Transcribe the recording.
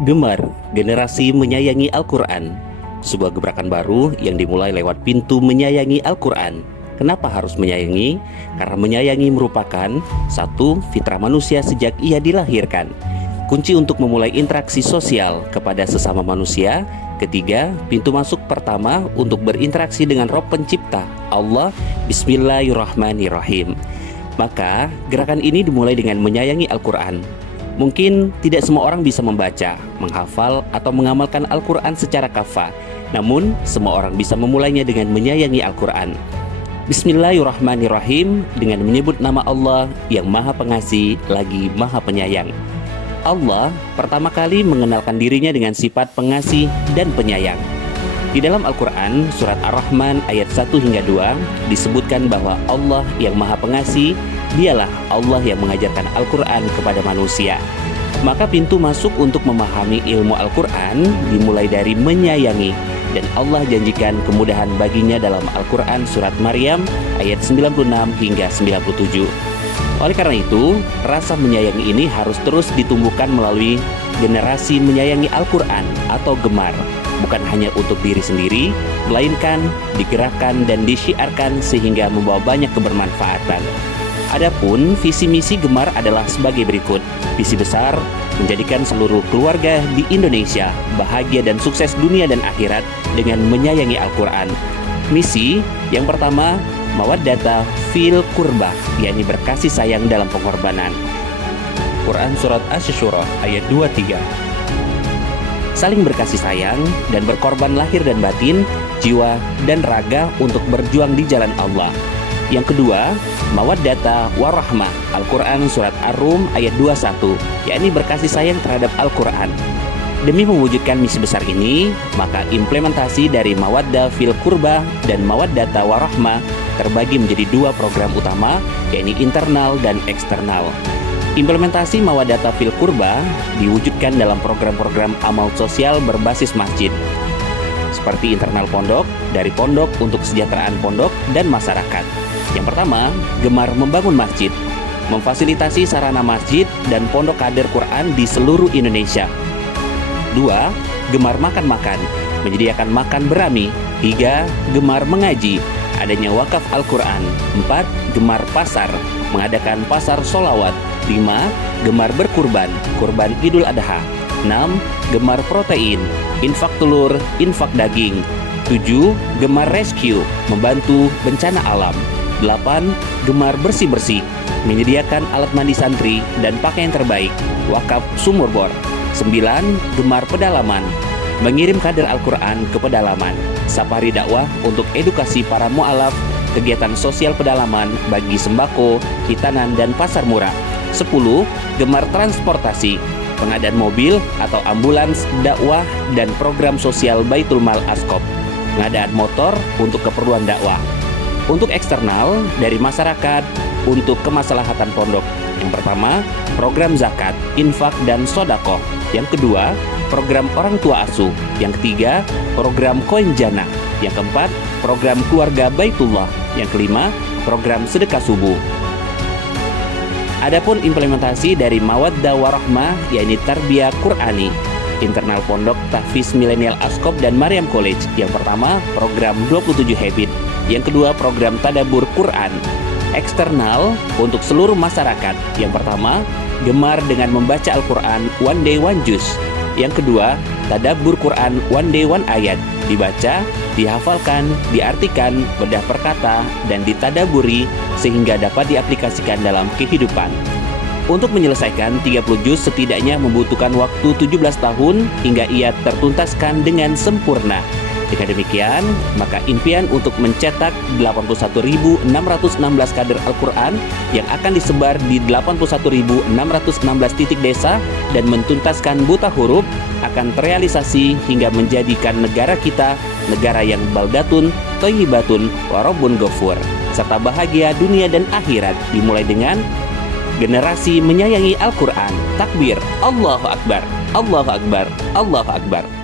Gemar, generasi menyayangi Al-Quran. Sebuah gebrakan baru yang dimulai lewat pintu menyayangi Al-Quran. Kenapa harus menyayangi? Karena menyayangi merupakan satu, fitrah manusia sejak ia dilahirkan. Kunci untuk memulai interaksi sosial kepada sesama manusia. Ketiga, pintu masuk pertama untuk berinteraksi dengan Rob Pencipta, Allah. Bismillahirrahmanirrahim. Maka gerakan ini dimulai dengan menyayangi Al-Quran. Mungkin tidak semua orang bisa membaca, menghafal, atau mengamalkan Al-Quran secara kafah. Namun, semua orang bisa memulainya dengan menyayangi Al-Quran. Bismillahirrahmanirrahim, dengan menyebut nama Allah yang Maha Pengasih lagi Maha Penyayang. Allah pertama kali mengenalkan dirinya dengan sifat pengasih dan penyayang. Di dalam Al-Quran, surat Ar-Rahman ayat 1 hingga 2, disebutkan bahwa Allah yang Maha Pengasih, dialah Allah yang mengajarkan Al-Quran kepada manusia. Maka pintu masuk untuk memahami ilmu Al-Quran dimulai dari menyayangi. Dan Allah janjikan kemudahan baginya dalam Al-Quran surat Maryam ayat 96 hingga 97. Oleh karena itu, rasa menyayangi ini harus terus ditumbuhkan melalui generasi menyayangi Al-Quran atau gemar. Bukan hanya untuk diri sendiri, melainkan digerakkan dan disyiarkan sehingga membawa banyak kebermanfaatan. Adapun visi misi gemar adalah sebagai berikut. Visi besar, menjadikan seluruh keluarga di Indonesia bahagia dan sukses dunia dan akhirat dengan menyayangi Al-Quran. Misi yang pertama, mawaddata fil qurba, yakni berkasih sayang dalam pengorbanan. Quran surat Asy-Syura ayat 23. Saling berkasih sayang dan berkorban lahir dan batin, jiwa dan raga untuk berjuang di jalan Allah. Yang kedua, mawaddata warahmah, Al-Quran surat Ar-Rum ayat 21, yakni berkasih sayang terhadap Al-Quran. Demi mewujudkan misi besar ini, maka implementasi dari mawaddah fil qurba dan mawaddata warahmah terbagi menjadi dua program utama, yakni internal dan eksternal. Implementasi mawaddata fil qurba diwujudkan dalam program-program amal sosial berbasis masjid, seperti internal pondok, dari pondok untuk kesejahteraan pondok dan masyarakat. Yang pertama, gemar membangun masjid, memfasilitasi sarana masjid dan pondok kader Quran di seluruh Indonesia. 2. Gemar makan-makan, menyediakan makan berami. 3. Gemar mengaji, adanya wakaf Al-Quran. 4. Gemar pasar, mengadakan pasar sholawat. 5. Gemar berkurban, kurban Idul Adha. 6. Gemar protein, infak telur, infak daging. 7. Gemar rescue, membantu bencana alam. 8. Gemar bersih-bersih, menyediakan alat mandi santri dan pakaian terbaik, wakaf sumur bor. 9. Gemar pedalaman, mengirim kader Al-Quran ke pedalaman, safari dakwah untuk edukasi para mu'alaf, kegiatan sosial pedalaman bagi sembako, hitanan, dan pasar murah. 10. Gemar transportasi, pengadaan mobil atau ambulans, dakwah, dan program sosial Baitul Mal Askop, pengadaan motor untuk keperluan dakwah. Untuk eksternal, dari masyarakat untuk kemaslahatan pondok. Yang pertama, program zakat, infak, dan sodakoh. Yang kedua, program orang tua asuh. Yang ketiga, program koin jannah. Yang keempat, program keluarga Baitullah. Yang kelima, program sedekah subuh. Adapun implementasi dari mawaddah warahmah, yakni tarbiyah Qur'ani, internal pondok Tahfiz Milenial Askop dan Maryam College. Yang pertama, program 27 Habit. Yang kedua, program Tadabbur Quran. Eksternal untuk seluruh masyarakat. Yang pertama, gemar dengan membaca Al-Quran one day one juz. Yang kedua, Tadabbur Quran one day one ayat, dibaca, dihafalkan, diartikan, bedah perkata, dan ditadaburi sehingga dapat diaplikasikan dalam kehidupan. Untuk menyelesaikan 30 juz setidaknya membutuhkan waktu 17 tahun hingga ia tertuntaskan dengan sempurna. Jika demikian, maka impian untuk mencetak 81.616 kader Al-Quran yang akan disebar di 81.616 titik desa dan mentuntaskan buta huruf akan terrealisasi hingga menjadikan negara kita negara yang baldatun, thayyibatun, warabun ghafur, serta bahagia dunia dan akhirat, dimulai dengan generasi menyayangi Al-Quran. Takbir, Allahu Akbar, Allahu Akbar, Allahu Akbar.